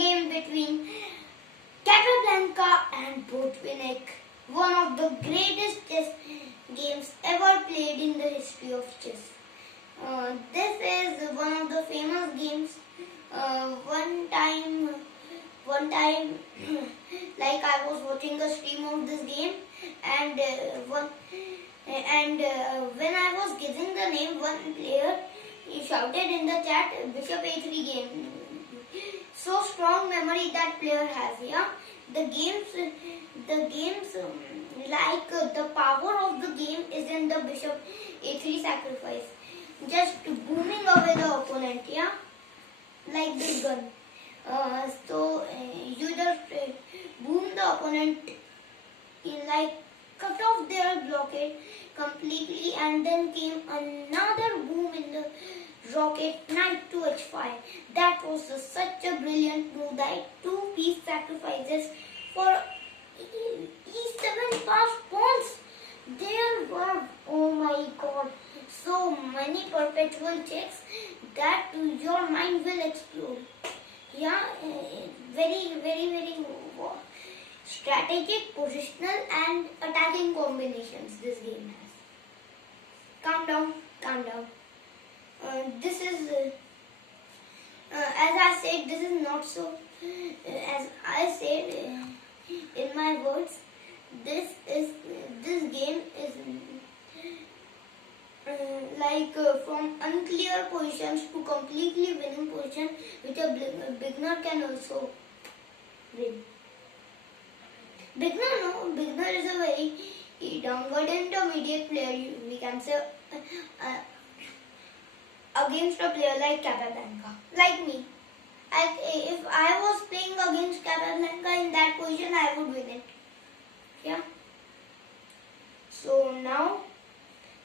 game between Casablanca and Botvinnik, one of the greatest chess games ever played in the history of chess. This is one of the famous games. One time, like I was watching a stream of this game, and when I was guessing the name, one player he shouted in the chat, "Bishop A3 game." So strong memory that player has. Yeah, the games the power of the game is in the Bishop A3 sacrifice, just booming away the opponent. Yeah, like this gun. You just boom the opponent, like cut off their blockade completely, and then came another boom in the rocket, knight to h5. That was such a brilliant move. That two-piece sacrifices for e7 passed pawns. There were, oh my god, so many perpetual checks that your mind will explode. Yeah, very strategic, positional and attacking combinations this game has. Calm down. This is, as I said, this is not so, as I said in my words, this game is from unclear positions to completely winning position, which a beginner can also win. Beginner is a very downward intermediate player, we can say, against a player like Casablanca, like me. If I was playing against Casablanca in that position, I would win it. Yeah. So now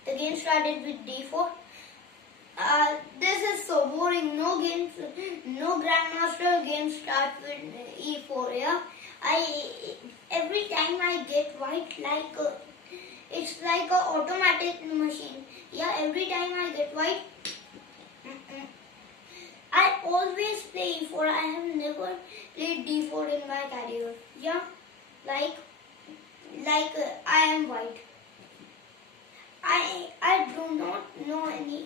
the game started with d4. This is so boring. No grandmaster game start with e4. Yeah. Every time I get white, it's like a automatic machine. Yeah. Every time I get white, I always play e4. I have never played d4 in my career. Yeah. Like I am white. I do not know any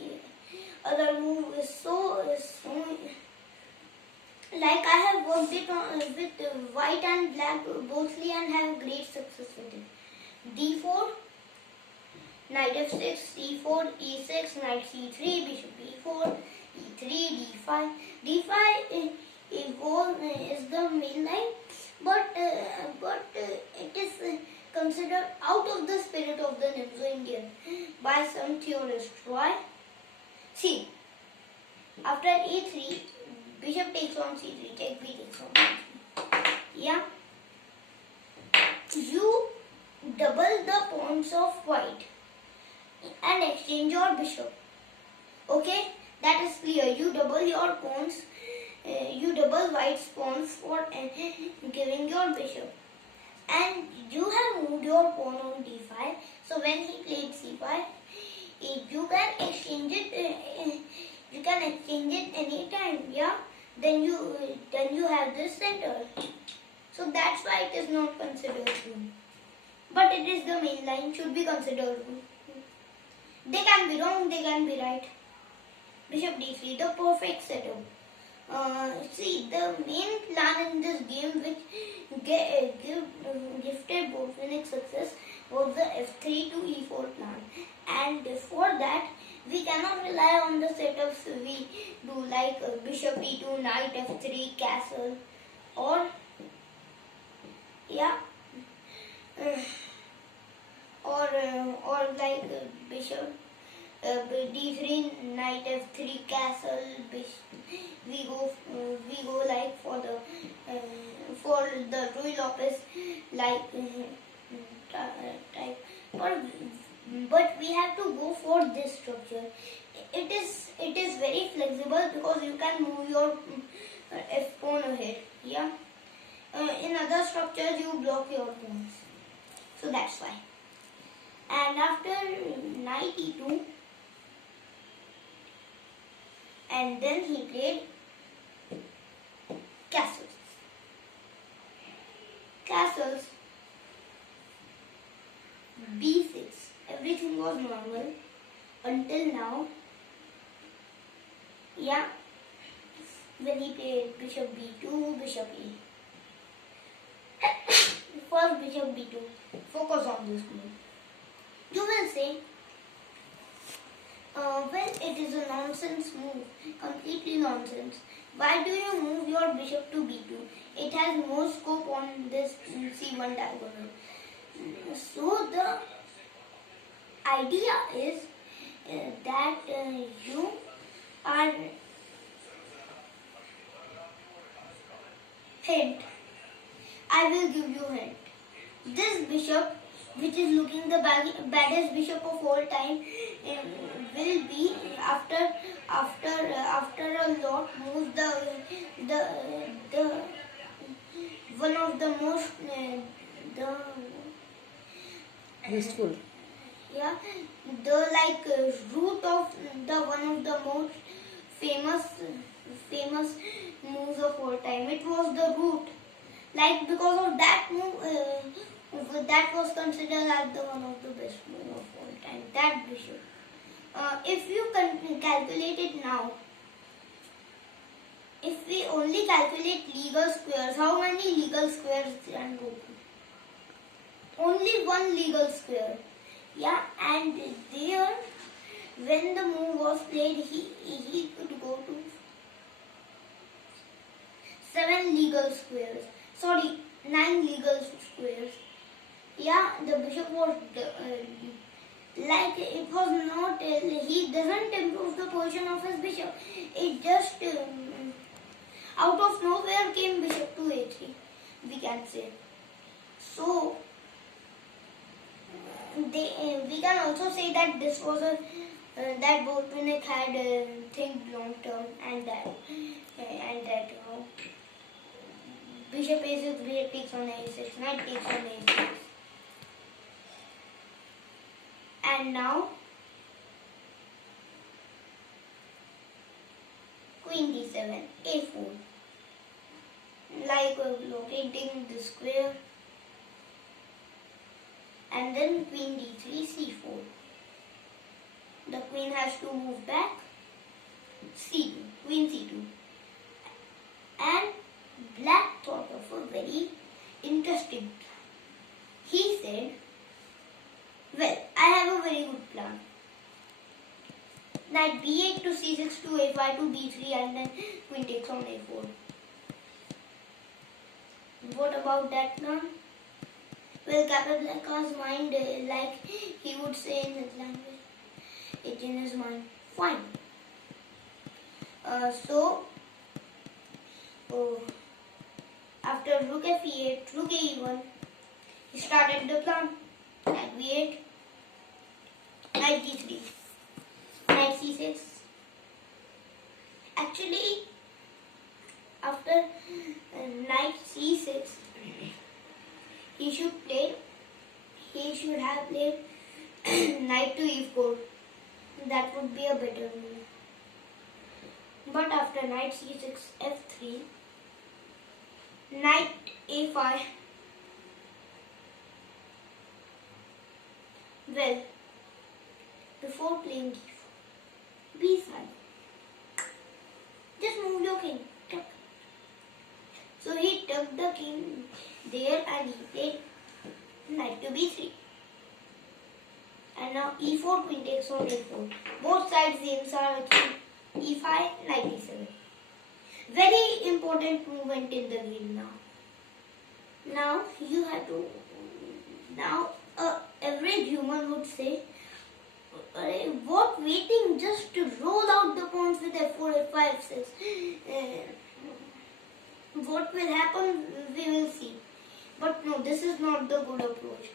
other move so like I have worked it on with white and black bothly and have great success with it. d4, knight f6, c4, e6, knight c3, bishop e4, e3, d5. d5 is the main line, but it is considered out of the spirit of the Nimzo-Indian by some theorists. Why? See, after a3, bishop takes on c3, take b takes on c3. Yeah, you double the pawns of white and exchange your bishop. Okay, that is clear. You double your pawns. You double white's pawns for giving your bishop. And you have moved your pawn on d5. So when he played c5, you can exchange it. You can exchange it anytime. Yeah. Then you have this center. So that's why it is not considered good. But it is the main line. Should be considered good. They can be wrong. They can be right. Bishop d3, the perfect setup. See, the main plan in this game which gifted Botvinnik success was the f3 to e4 plan, and for that we cannot rely on the setups we do like bishop e2, knight f3, castle, or yeah, or like bishop d3, knight f3, castle, bishop. We go like for the Ruy Lopez like type, but we have to go for this structure. It is very flexible because you can move your f pawn ahead. Yeah. In other structures you block your pawns, so that's why. And after knight e2, and then he played castles. Yeah, when he played bishop b2, bishop e. First bishop b2. Focus on this move. You will say, well, it is a nonsense move, completely nonsense. Why do you move your bishop to b2? It has more scope on this c1 diagonal. So the idea is that you are hint. I will give you hint. This bishop, which is looking the baddest bishop of all time, will be after a lot moves the one of the most the Useful. yeah the root of the one of the most famous moves of all time. It was the root. Because of that move, that was considered as the one of the best move of all time. That bishop. If you calculate it now, if we only calculate legal squares, how many legal squares can go to? Only one legal square. Yeah, and there, when the move was played, he could go to 7 legal squares. Sorry, 9 legal squares. Yeah, the bishop was it was not. He doesn't improve the position of his bishop. It just out of nowhere came bishop to a3. We can say. So we can also say that this was that Botvinnik had think long term and that bishop a6, bishop takes on a6, knight takes on a6. And now queen d7, a4. Locating the square. And then queen d3, c4. The queen has to move back. c2, queen c2. And black thought of a very interesting. He said, well, I have a very good plan. Knight b8 to c6 to a5 to b3 and then queen takes on a4. What about that plan? Well, Capablanca's mind, like he would say in his language, it's in his mind. Fine. After rook f8, rook a1, he started the plan. Knight b8, knight d3, knight c6. Actually, after knight c6, he should have played knight to e4. That would be a better move. But after knight c6, f3, knight a5. Well, before playing d4, be silent. Just move your king. So he took the king there and he played knight to b3. And now e4, queen takes on a4. Both sides aims are achieved. e5, knight e7. Very important movement in the game now. Now you have to. Now average human would say, what waiting, just to roll out the pawns with f4, f5, f6. What will happen, we will see. But no, this is not the good approach.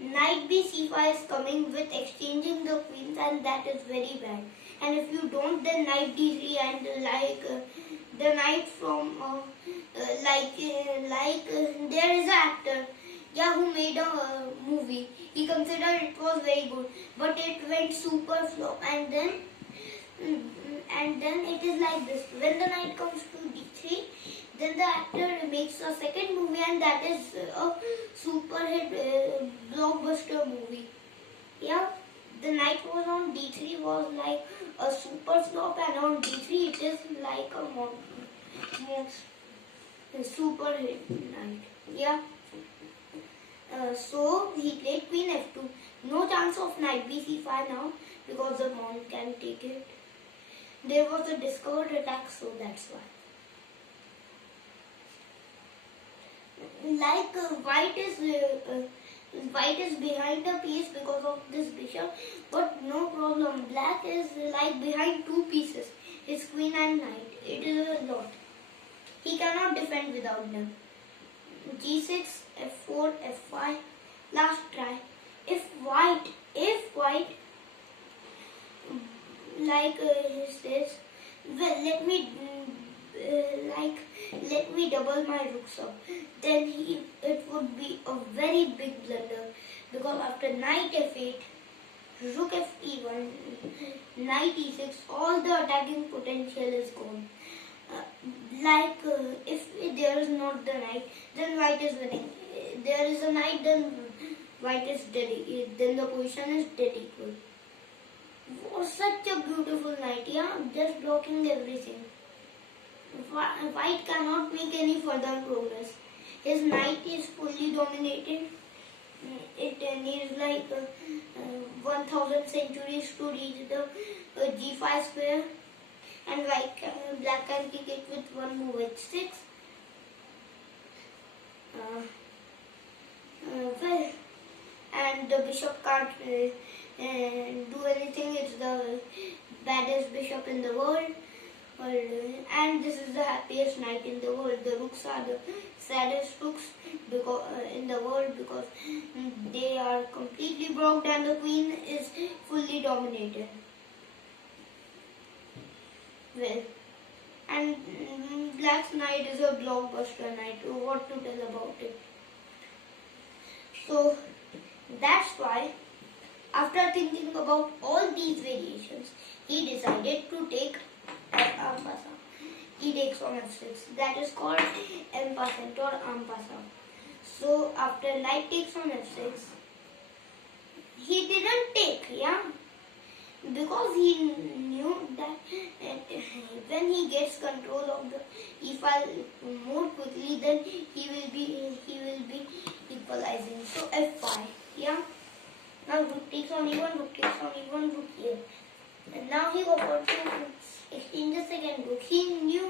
Knight b c5 is coming with exchanging the queens and that is very bad. And if you don't, then knight d3 and the knight from there is an actor, yeah, who made a movie. He considered it was very good, but it went super flop. And then it is like this. When the knight comes to d3, then the actor makes a second movie, and that is a super hit blockbuster movie. Yeah, the knight was on d3 was like a super flop, and on d3 it is like a super hit knight. Yeah. So he played queen f2. No chance of knight bc5 now because the pawn can take it. There was a discovered attack, so that's why. Like white is behind the piece because of this bishop, but no problem. Black is like behind two pieces, his queen and knight. It is a lot. He cannot defend without them. g6, f4, f5. Last try. If white like says, well, let me double my rooks up. Then it would be a very big blunder, because after knight f8, rook fe1, knight e6, all the attacking potential is gone. If there is not the knight, then white is winning. There is a knight, then white is dead. Then the position is dead equal. Oh, such a beautiful knight, yeah, just blocking everything. White cannot make any further progress. His knight is fully dominated. It needs like 1000 centuries to reach the g5 square, and black can kick it with one move h6. Well, and the bishop can't do anything. It's the baddest bishop in the world. And this is the happiest knight in the world. The rooks are the saddest rooks in the world, because they are completely blocked and the queen is fully dominated. Well, and black's knight is a blockbuster knight. What to tell about it? So that's why, after thinking about all these variations, he decided to take en passant. He takes on f6. That is called en passant or en passant. So after knight takes on f6, he didn't take, yeah, because he knew that when he gets control of the e file more quickly, then he will be equalizing. So f5, yeah. Now rook takes on e1, rook takes on e1, rook here. And now he offered to exchange the second rook. He knew,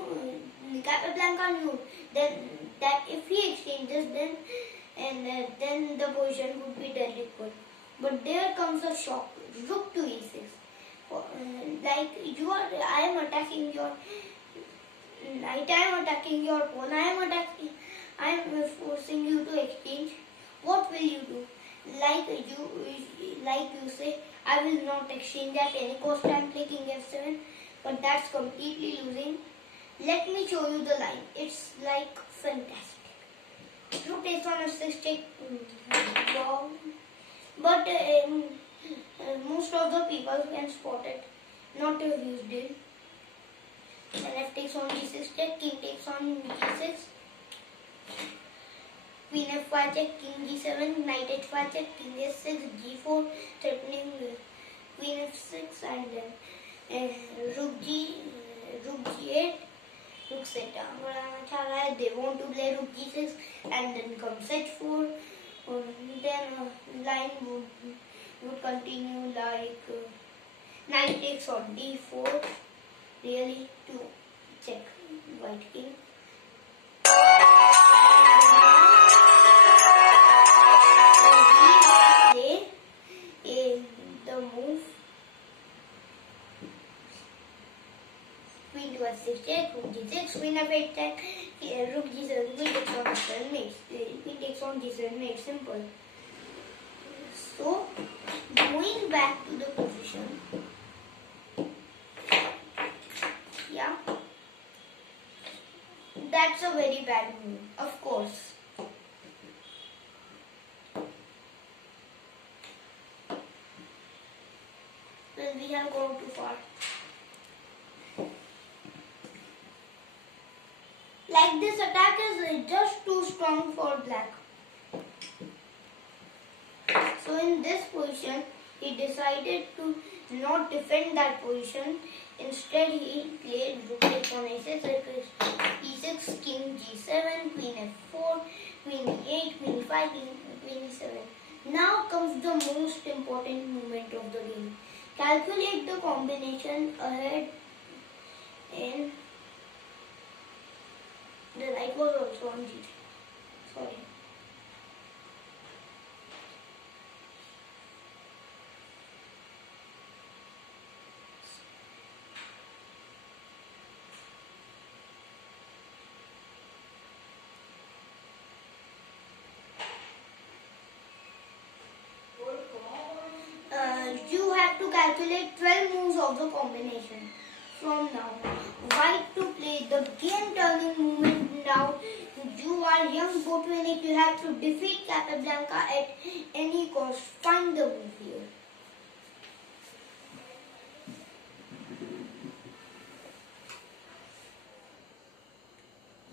Capablanca knew that if he exchanges, then the position would be dead equal. But there comes a shock. Rook to e6. I am attacking your knight. I am attacking your pawn. I am forcing you to exchange. What will you do? Like you say, I will not exchange at any cost. I am taking f7, but that's completely losing. Let me show you the line. It's like fantastic. Rook takes on f6, check. Wow. But most of the people can spot it. Not a huge deal. Then f takes on g6 check, king takes on g6. Queen f5 check, king g7, knight h5 check, king s6, g4, threatening queen f6, and then rook g8, rook set. They want to play rook g6, and then comes h4. Then line would continue like knight takes on d4, really, to check white king. The move queen to f6 check, rook g6, queen f8 check, rook g7, queen takes on f7, queen takes on g7, made simple. So going back to the position, yeah, that's a very bad move, of course. Well, we have gone too far. Like, this attack is just too strong for black. So in this position, he decided to not defend that position. Instead, he played rook takes on a6, e6, king g7, queen f4, queen e8, queen e5, queen e7. Now comes the most important movement of the game. Calculate the combination ahead in the knight was also on g3. Sorry. You have to calculate 12 moves of the combination from now. White to play the game turning movement now. You are young Botvinnik. You have to defeat Capablanca at any cost. Find the move here.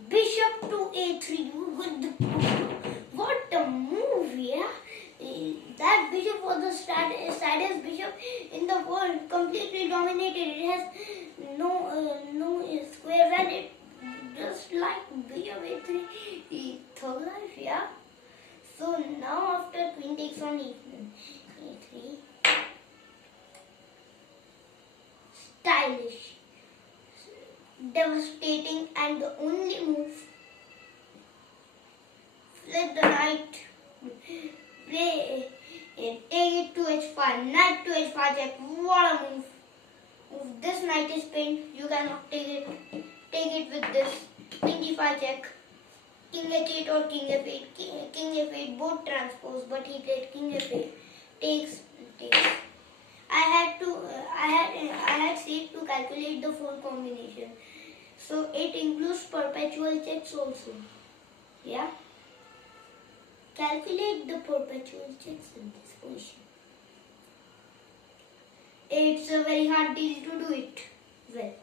Bishop to a3 with the what a move, yeah. That bishop was the saddest bishop in the world, completely dominated. It has no square and it just like bishop a3 third life, yeah. So now after queen takes on e3, stylish, devastating, and the only move, flip the knight, play, take it to h5, knight to h5 check. What a move! If this knight is pinned, you cannot take it. Take it with this. Queen d5 check. King h8 or king f8. King f8 both transpose, but he played king f8. Takes. I had saved to calculate the full combination, so it includes perpetual checks also. Yeah. Calculate the perpetual checks in this position. It's a very hard deal to do it well.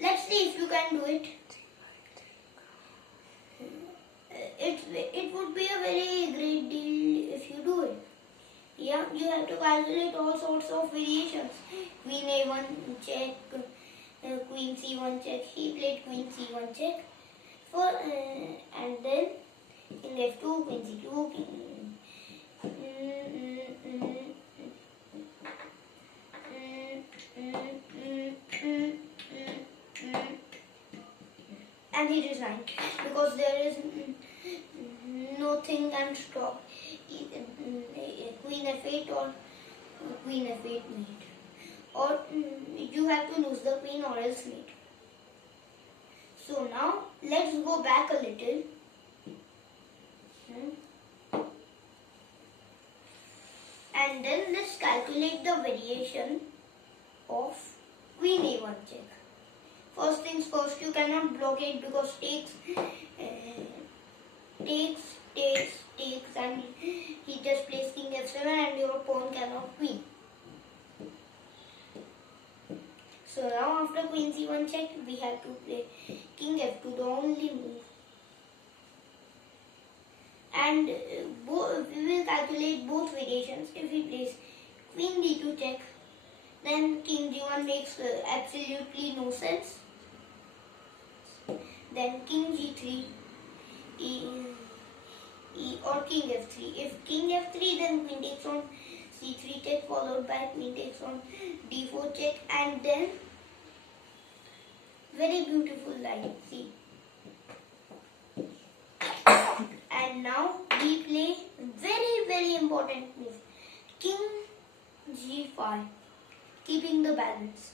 Let's see if you can do it. It would be a very great deal if you do it. Yeah, you have to calculate all sorts of variations. Queen a1 check, queen c1 check. He played queen c1 check and then king f2, queen c2, and he resigned because there is nothing can stop queen f8 or queen f8 mate, or you have to lose the queen or else mate. So now let's go back a little. And then let's calculate the variation of queen a1 check. First things first, you cannot blockade because takes, and he just plays king f7 and your pawn cannot queen. So now after queen c1 check, we have to play king f2, the only move. And we will calculate both variations. If he plays queen d2 check, then king g1 makes absolutely no sense. Then king g3 or king f3. If king f3, then queen takes on c3 check followed by queen takes on d4 check, and then very beautiful line. See. And now we play very important move, king g5, keeping the balance.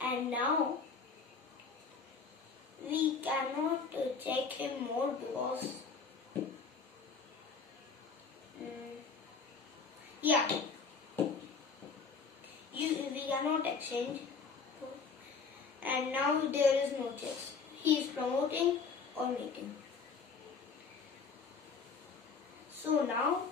And now we cannot check him more because we cannot exchange, and now there is no chess. He is promoting or mating. So now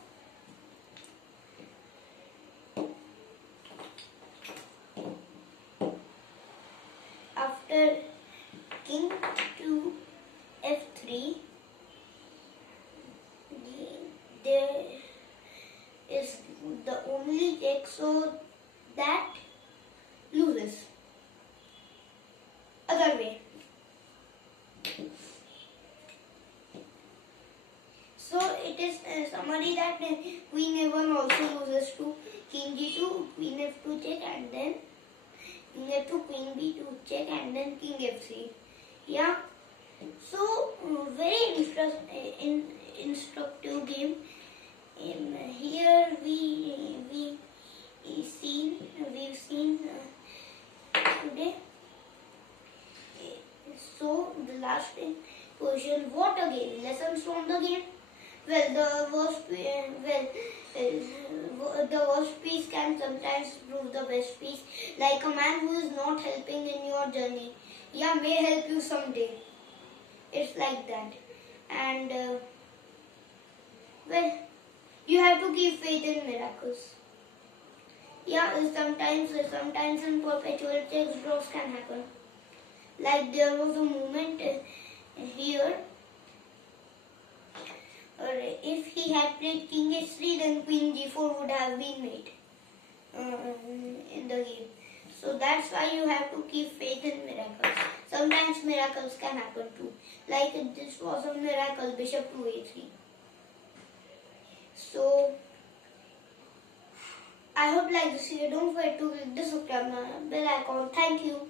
after king to f3, the only check, so that loses. Other way. So it is a summary that queen a1 also loses to king g2, queen f2 check, and then king f2, queen b2 check, and then king f3. Yeah. So very instructive game. Here we've seen today. So the last question, what a game! Lessons from the game. Well, the worst piece can sometimes prove the best piece. Like a man who is not helping in your journey, yeah, may help you someday. It's like that, and well, you have to keep faith in miracles. Yeah, sometimes in perpetual checks draws can happen. Like there was a moment here. If he had played king h3, then queen g4 would have been made in the game. So that's why you have to keep faith in miracles. Sometimes miracles can happen too. Like this was a miracle, bishop to a3. So I hope you like this video. Don't forget to click the subscribe bell icon. Thank you.